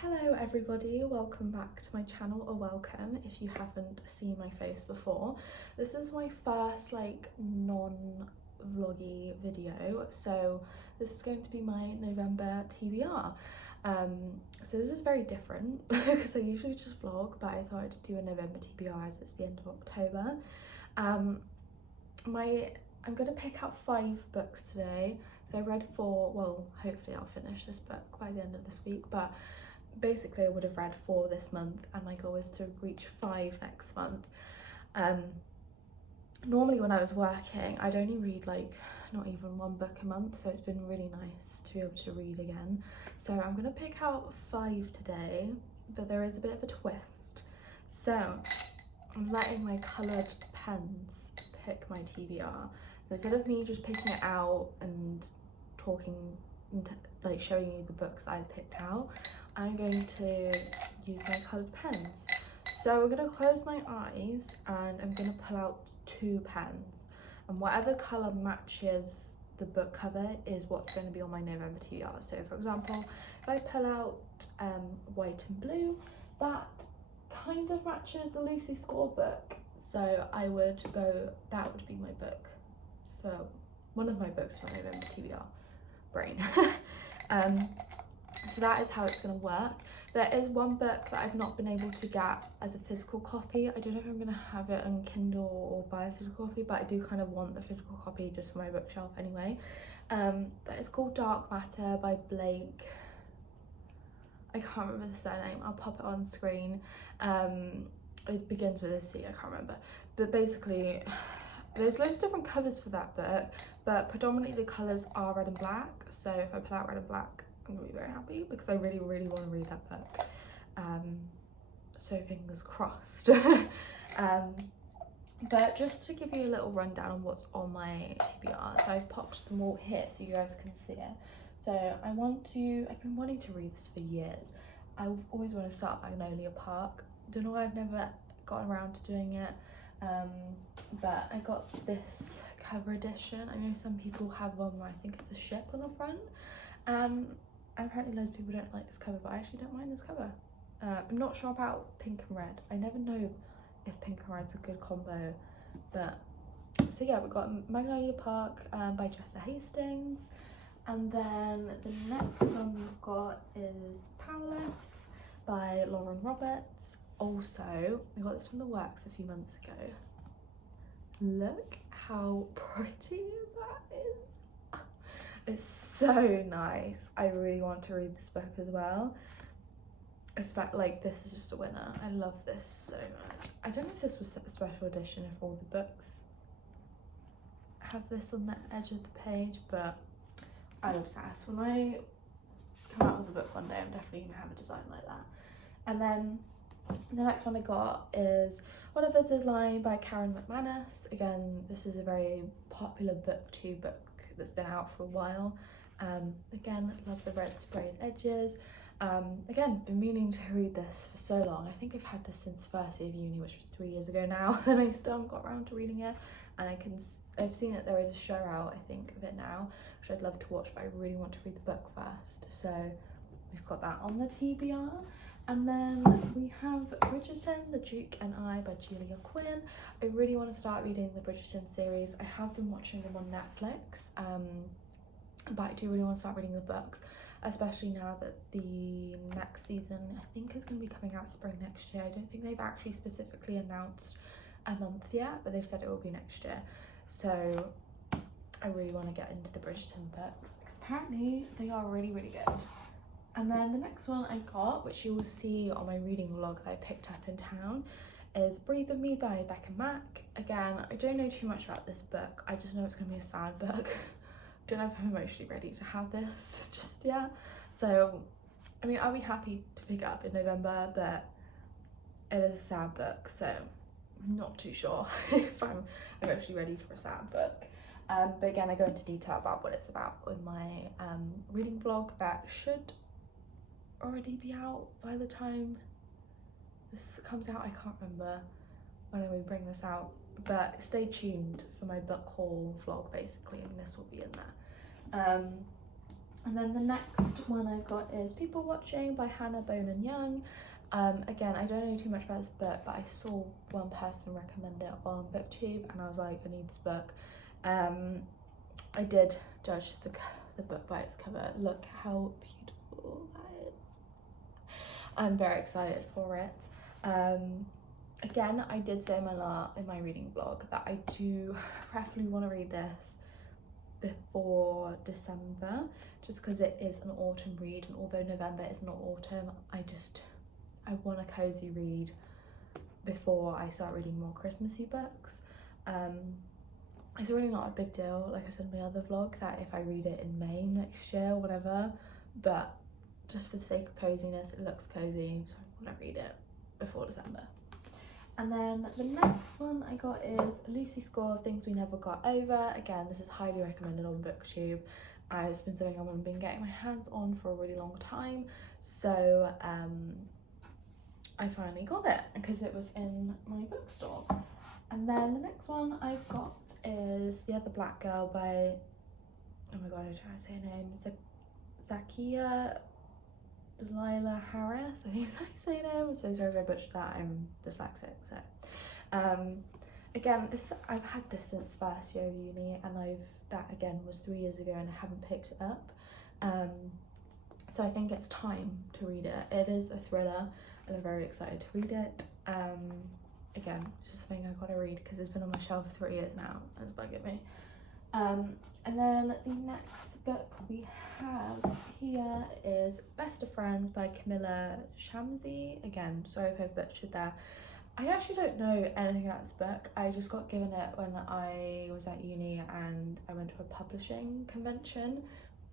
Hello everybody, welcome back to my channel, or welcome if you haven't seen my face before. This is my first non-vloggy video, so this is going to be my November TBR. So this is very different because I usually just vlog, but I thought I'd do a November TBR as it's the end of October. I'm going to pick out 5 books today. So I read 4, well hopefully I'll finish this book by the end of this week, but basically I would have read 4 this month and my goal is to reach 5 next month. Normally when I was working I'd only read like not even 1 book a month, so it's been really nice to be able to read again. So I'm going to pick out 5 today, but there is a bit of a twist. So I'm letting my coloured pens pick my TBR. So instead of me just picking it out and talking, like showing you the books I picked out, I'm going to use my coloured pens. So I'm going to close my eyes and I'm going to pull out 2 pens, and whatever colour matches the book cover is what's going to be on my November TBR. So for example, if I pull out white and blue, that kind of matches the Lucy Score book, so I would go, that would be my book for one of my books for November TBR. Brain. So that is how it's going to work. There is 1 book that I've not been able to get as a physical copy. I don't know if I'm going to have it on Kindle or buy a physical copy, but I do kind of want the physical copy just for my bookshelf anyway. That is called Dark Matter by Blake. I can't remember the surname, I'll pop it on screen. It begins with a C, I can't remember. But basically, there's loads of different covers for that book, but predominantly the colours are red and black. So if I pull out red and black, I'm gonna be very happy because I really want to read that book. So fingers crossed. But just to give you a little rundown on what's on my TBR, so I've popped them all here so you guys can see it. So I've been wanting to read this for years. I always want to start Magnolia Park. Don't know why I've never gotten around to doing it. But I got this cover edition. I know some people have one where I think it's a ship on the front. And apparently loads of people don't like this cover, but I actually don't mind this cover. I'm not sure about pink and red. I never know if pink and red's a good combo, but so yeah, we've got Magnolia Park by Jessa Hastings, and then the next one we've got is Powerless by Lauren Roberts. Also, I got this from the works a few months ago. Look how pretty that is. It's so nice. I really want to read this book as well. Like, this is just a winner. I love this so much. I don't know if this was a special edition if all the books have this on the edge of the page, but I'm obsessed. When I come out with a book one day, I'm definitely gonna have a design like that. And then the next one I got is What If This Is Lying by Karen McManus. Again, this is a very popular booktube book that's been out for a while. Again, love the red sprayed edges. Again, been meaning to read this for so long. I think I've had this since first year of uni, which was 3 years ago now, and I still haven't got around to reading it. And I've seen that there is a show out, I think, of it now, which I'd love to watch, but I really want to read the book first. So we've got that on the TBR. And then we have Bridgerton, The Duke and I by Julia Quinn. I really want to start reading the Bridgerton series. I have been watching them on Netflix, but I do really want to start reading the books, especially now that the next season I think is going to be coming out spring next year. I don't think they've actually specifically announced a month yet, but they've said it will be next year. So I really want to get into the Bridgerton books because apparently they are really good. And then the next one I got, which you will see on my reading vlog that I picked up in town, is Breathe With Me by Becca Mack. Again, I don't know too much about this book. I just know it's going to be a sad book. Don't know if I'm emotionally ready to have this just yet. So, I mean, I'll be happy to pick it up in November, but it is a sad book, so I'm not too sure if I'm emotionally ready for a sad book. But again, I go into detail about what it's about in my reading vlog that should already be out by the time this comes out. I can't remember when I will bring this out, but stay tuned for my book haul vlog basically, and this will be in there. And then the next one I've got is People Watching by Hannah Bone and Young. Again, I don't know too much about this book, but I saw one person recommend it on BookTube and I was like, I need this book. I did judge the book by its cover. Look how beautiful that is. I'm very excited for it. Again, I did say in my reading vlog that I do preferably want to read this before December, just because it is an autumn read, and although November is not autumn, I want a cozy read before I start reading more Christmassy books. It's really not a big deal, like I said in my other vlog, that if I read it in May next year or whatever, but just for the sake of coziness, it looks cozy, so I want to read it before December. And then the next one I got is Lucy Score, Things We Never Got Over. Again, this is highly recommended on BookTube. It's been something I've been getting my hands on for a really long time, so I finally got it because it was in my bookstore. And then the next one I've got is The Other Black Girl by, oh my god, I try to say her name, Zakiya Delilah Harris, I think that's how you say it. I'm so sorry if I butchered that, I'm dyslexic, so. Again, I've had this since first year of uni, and that again was 3 years ago and I haven't picked it up. So I think it's time to read it. It is a thriller and I'm very excited to read it. Again, it's just something I've got to read because it's been on my shelf for 3 years now and it's bugging me. And then the next book we have here is Best of Friends by Camilla Shamsi. Again, sorry if I've butchered that. I actually don't know anything about this book. I just got given it when I was at uni and I went to a publishing convention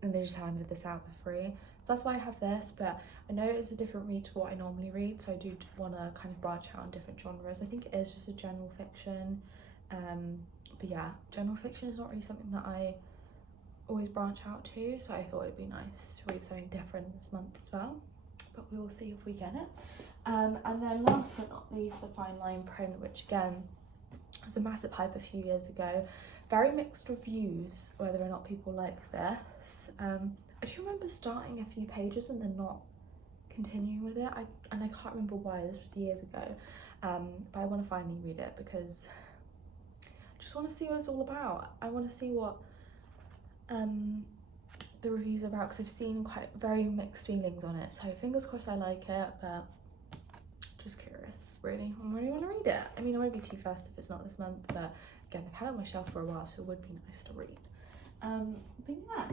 and they just handed this out for free. That's why I have this, but I know it's a different read to what I normally read, so I do want to kind of branch out on different genres. I think it is just a general fiction. But yeah, general fiction is not really something that I always branch out to, so I thought it'd be nice to read something different this month as well, but we will see if we get it. And then last but not least, the Fine Line print, which again was a massive hype a few years ago. Very mixed reviews whether or not people like this. I do remember starting a few pages and then not continuing with it, and I can't remember why. This was years ago, but I want to finally read it because I just want to see what it's all about. I want to see what the reviews are about, because I've seen very mixed feelings on it, so fingers crossed I like it, but just curious really. I really want to read it. I mean, I won't be too fast if it's not this month, but again, I've had it on my shelf for a while, so it would be nice to read. But yeah,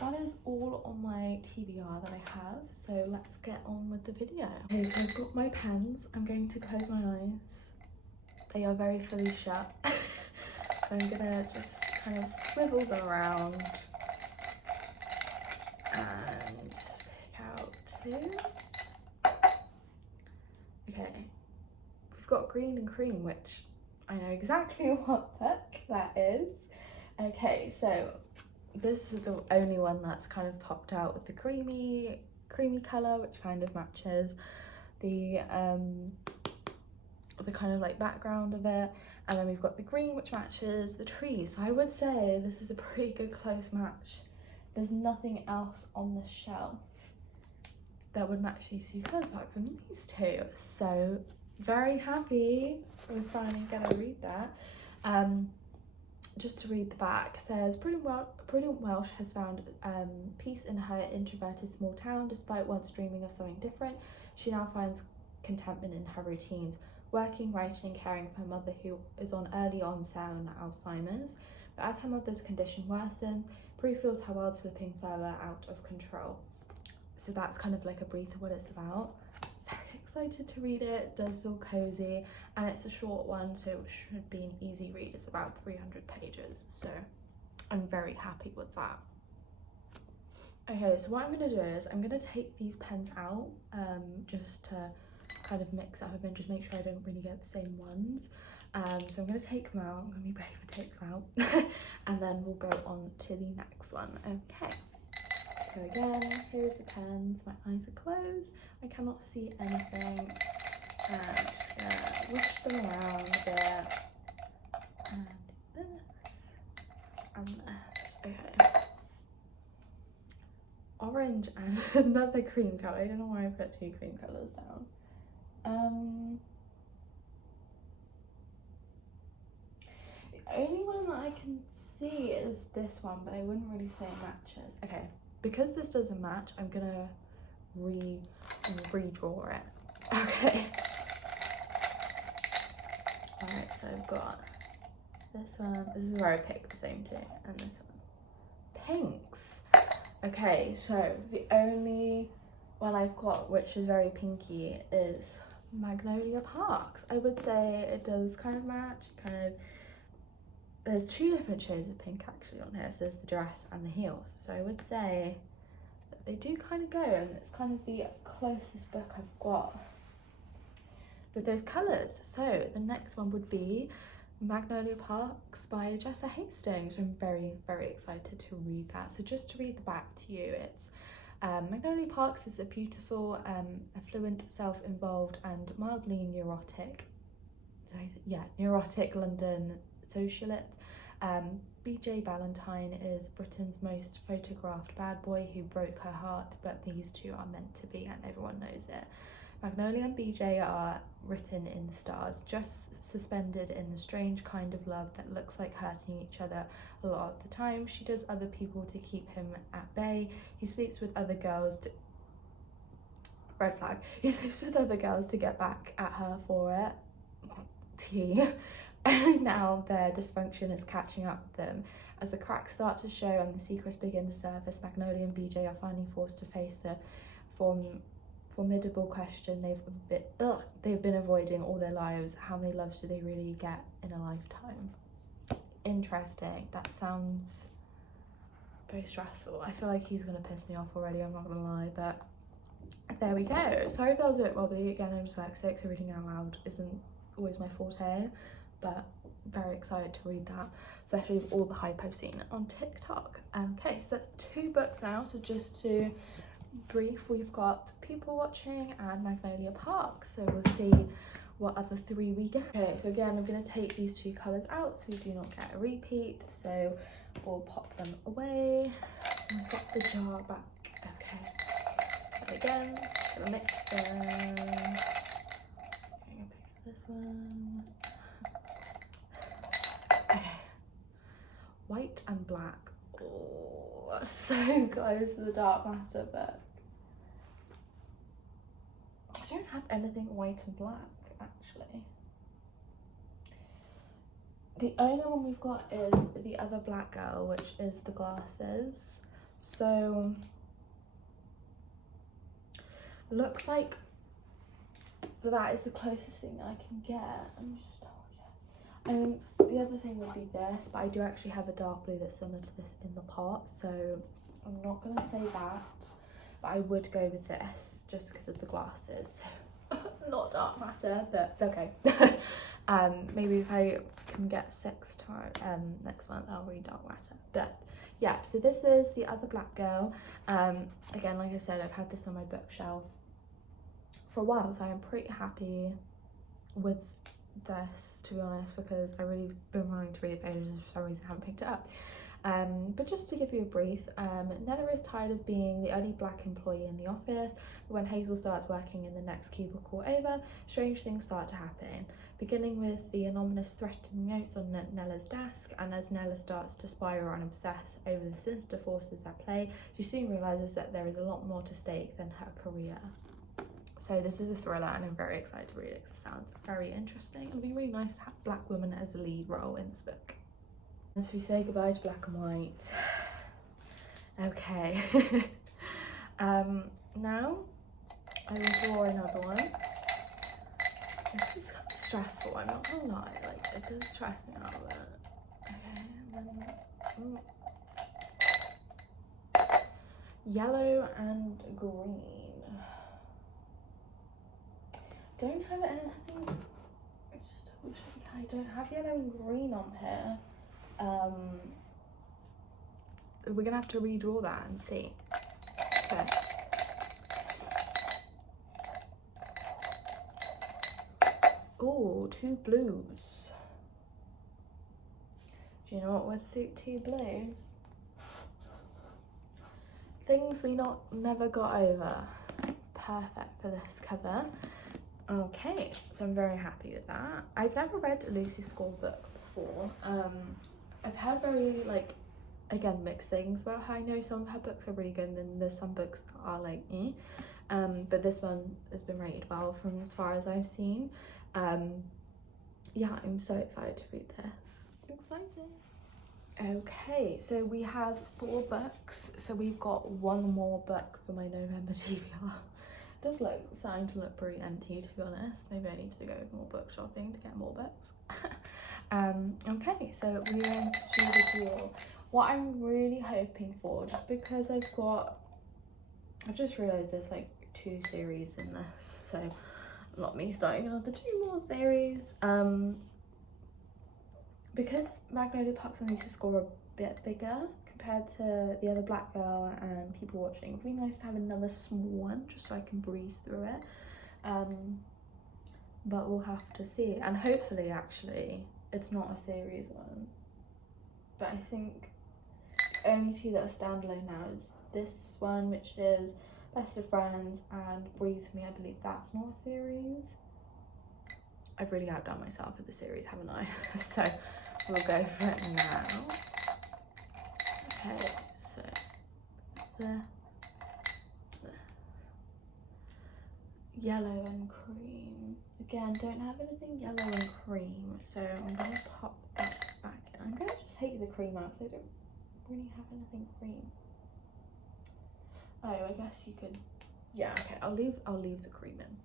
that is all on my TBR that I have, so let's get on with the video. Okay, so I've got my pens. I'm going to close my eyes. They are very fully shut. So I'm gonna just kind of swivel them around and pick out two. Okay, we've got Green and Cream, which I know exactly what book that is. Okay, so this is the only one that's kind of popped out with the creamy colour, which kind of matches the kind of like background of it, and then we've got the green, which matches the trees. So I would say this is a pretty good close match. There's nothing else on the shelf that would match these two colours apart from these two, so very happy we're finally gonna read that. Just to read the back, it says Prudent Welsh has found peace in her introverted small town. Despite once dreaming of something different, she now finds contentment in her routines, working, writing, caring for her mother, who is on early onset Alzheimer's. But as her mother's condition worsens, Prue feels her world slipping further out of control. So that's kind of like a brief of what it's about. Very excited to read it. It does feel cozy, and it's a short one, so it should be an easy read. It's about 300 pages, so I'm very happy with that. Okay, so what I'm going to do is I'm going to take these pens out just to kind of mix up a bit, just make sure I don't really get the same ones. So I'm going to take them out. I'm going to be brave and take them out and then we'll go on to the next one. Okay, so again, here's the pens. My eyes are closed, I cannot see anything. I'm just going to wish them around a bit and this and this. Okay, orange and another cream colour. I don't know why I put two cream colours down. The only one that I can see is this one, but I wouldn't really say it matches. Okay, because this doesn't match, I'm gonna redraw it. Okay. Alright, so I've got this one. This is where I picked the same two, and this one. Pinks. Okay, so the only one I've got which is very pinky is Magnolia Parks. I would say it does kind of match, there's two different shades of pink actually on here. So there's the dress and the heels. So I would say that they do kind of go, and it's kind of the closest book I've got with those colours. So the next one would be Magnolia Parks by Jessa Hastings. I'm very, very excited to read that. So just to read the back to you, it's Magnolia Parks is a beautiful, affluent, self-involved and mildly neurotic, neurotic London socialite. BJ Ballantyne is Britain's most photographed bad boy who broke her heart, but these two are meant to be and everyone knows it. Magnolia and BJ are written in the stars, just suspended in the strange kind of love that looks like hurting each other a lot of the time. She does other people to keep him at bay. He sleeps with other girls to... Red flag. He sleeps with other girls to get back at her for it. Tea. And now their dysfunction is catching up with them. As the cracks start to show and the secrets begin to surface, Magnolia and BJ are finally forced to face the formidable question they've been avoiding all their lives. How many loves do they really get in a lifetime? Interesting. That sounds very stressful. I feel like he's gonna piss me off already, I'm not gonna lie, but there we go. Sorry if that was a bit wobbly. Again, I'm dyslexic, so reading out loud isn't always my forte, but very excited to read that, especially with all the hype I've seen on TikTok. Okay, so that's two books now. So just to brief, we've got People Watching and Magnolia Park. So we'll see what other three we get. Okay, so again, I'm going to take these two colours out so we do not get a repeat. So we'll pop them away and get the jar back. Okay, and again, gonna mix them. I'm gonna pick this one. Okay, white and black. Oh, so close to the Dark Matter book. I don't have anything white and black, actually. The only one we've got is The Other Black Girl, which is the glasses. So, looks like that is the closest thing that I can get. I'm just I mean, the other thing would be this, but I do actually have a dark blue that's similar to this in the pot, so I'm not going to say that, but I would go with this just because of the glasses. Not Dark Matter, but it's okay. Maybe if I can get 6 times next month, I'll read Dark Matter. But yeah, so this is The Other Black Girl. Again, like I said, I've had this on my bookshelf for a while, so I'm pretty happy with this, to be honest, because I really been wanting to read it, but for some reason I haven't picked it up. But just to give you a brief, Nella is tired of being the only black employee in the office, but when Hazel starts working in the next cubicle over, strange things start to happen, beginning with the anonymous threatening notes on Nella's desk, and as Nella starts to spiral and obsess over the sinister forces at play, she soon realises that there is a lot more to stake than her career. So this is a thriller and I'm very excited to read it because it sounds very interesting. It'll be really nice to have a black woman as a lead role in this book. And so we say goodbye to black and white. Okay. Now I will draw another one. This is kind of stressful, I'm not gonna lie. Like, it does stress me out a bit. Okay, and then yellow and green. Don't have anything, just double check. I don't have yellow and green on here. We're gonna have to redraw that and see. Okay. Oh, 2 blues. Do you know what would suit 2 blues? Things We Never Got Over. Perfect for this cover. Okay, so I'm very happy with that. I've never read a Lucy Score book before. I've heard very, like, again, mixed things about her. I know some of her books are really good, and then there's some books that are like, but this one has been rated well from as far as I've seen. Yeah, I'm so excited to read this. Exciting. Okay, so we have 4 books. So we've got one more book for my November TBR. It does look starting to look pretty empty, to be honest. Maybe I need to go more book shopping to get more books. Okay, so we're going to do the deal. What I'm really hoping for, just because I've just realised there's like 2 series in this, so not me starting another 2 more series. Because Magnolia Parks and Lucy Score are a bit bigger compared to the other Black Girl and People Watching, it'd be nice to have another small one just so I can breeze through it. But we'll have to see. And hopefully, actually, it's not a series one. But I think the only 2 that are standalone now is this one, which is Best of Friends, and Breathe With Me. I believe that's not a series. I've really outdone myself with the series, haven't I? So we'll go for it now. Okay, so the yellow and cream. Again, don't have anything yellow and cream, so I'm gonna pop that back in. I'm gonna just take the cream out, so I don't really have anything cream. Oh, I guess you could. Yeah, okay. I'll leave the cream in.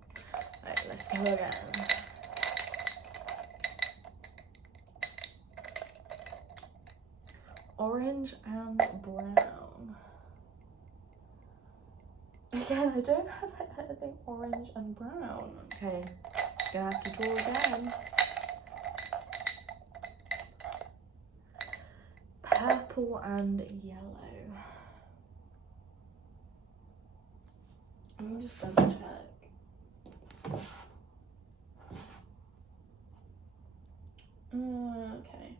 Right, let's go again. Orange and brown. Again, I don't have anything orange and brown. Okay, gonna have to draw again. Purple and yellow. Let me just double check. Okay.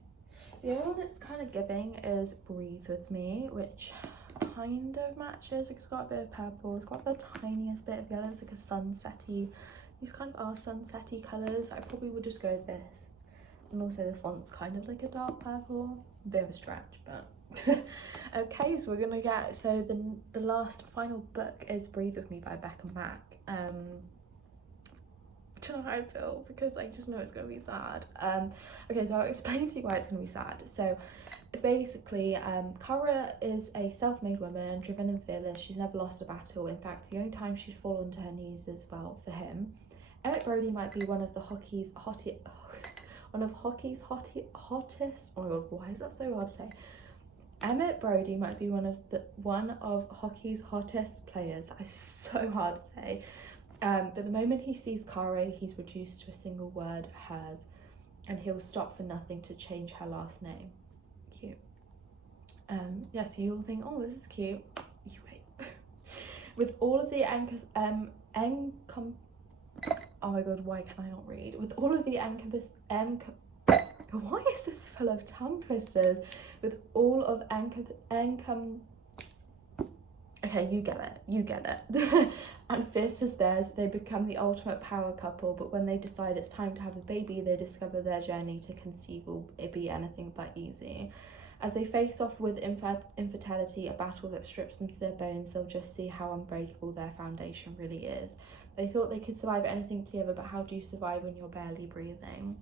The only one it's kind of giving is Breathe With Me, which kind of matches. It's got a bit of purple, it's got the tiniest bit of yellow. It's like a sunsetty. These kind of are sunsetty colours. I probably would just go with this. And also the font's kind of like a dark purple. A bit of a stretch, but okay, so we're gonna get, so the last final book is Breathe With Me by Becca Mack. Do you know how I feel? Because I just know it's gonna be sad. Okay, so I'll explain to you why it's gonna be sad. So it's basically Cara is a self-made woman, driven and fearless. She's never lost a battle. In fact, the only time she's fallen to her knees is, well, for him. Emmett Brody might be one of hockey's hottest. Oh my god, why is that so hard to say? Emmett Brody might be one of hockey's hottest players. That is so hard to say. But the moment he sees Cara, he's reduced to a single word, hers, and he'll stop for nothing to change her last name. Cute. Yeah, so you'll think, oh, this is cute. You wait. With all of the oh my god, why can I not read? With all of the why is this full of tongue twisters? With all of okay, you get it. And fierce as theirs, they become the ultimate power couple, but when they decide it's time to have a baby, they discover their journey to conceive will be anything but easy. As they face off with infertility, a battle that strips them to their bones, they'll just see how unbreakable their foundation really is. They thought they could survive anything together, but how do you survive when you're barely breathing?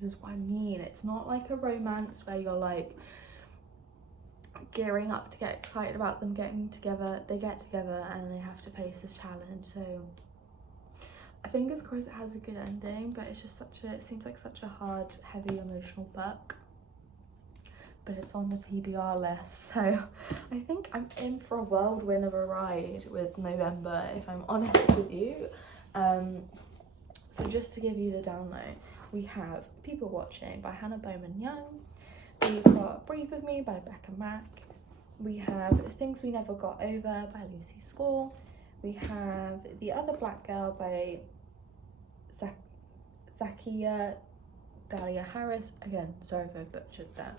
This is what I mean. It's not like a romance where you're like gearing up to get excited about them getting together. They get together and they have to face this challenge. So fingers crossed it has a good ending, but it's just it seems like such a hard, heavy, emotional book. But it's on the TBR list, so I think I'm in for a whirlwind of a ride with November, if I'm honest with you. So just to give you the download, we have People Watching by Hannah Bowman Young. We've got Breathe With Me by Becca Mack. We have Things We Never Got Over by Lucy Score. We have The Other Black Girl by Zakiya Dahlia Harris. Again, sorry if I butchered that.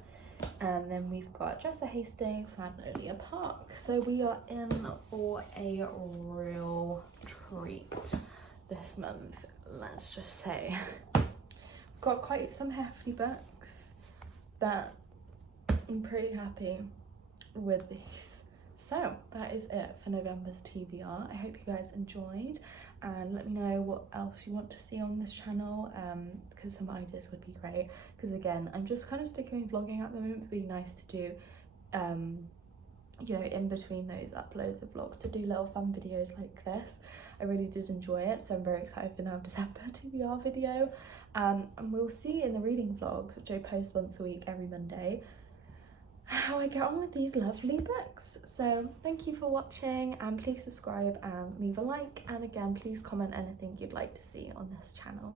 And then we've got Dresser Hastings, Magnolia Park. So we are in for a real treat this month, let's just say. Got quite some hefty books, but I'm pretty happy with these. So that is it for November's TBR. I hope you guys enjoyed, and let me know what else you want to see on this channel, because some ideas would be great. Because again, I'm just kind of sticking with vlogging at the moment. It'd be nice to do you know, in between those uploads of vlogs, to do little fun videos like this. I really did enjoy it, so I'm very excited for now December TBR video. And we'll see in the reading vlogs, which I post once a week every Monday, how I get on with these lovely books. So thank you for watching, and please subscribe and leave a like, and again please comment anything you'd like to see on this channel.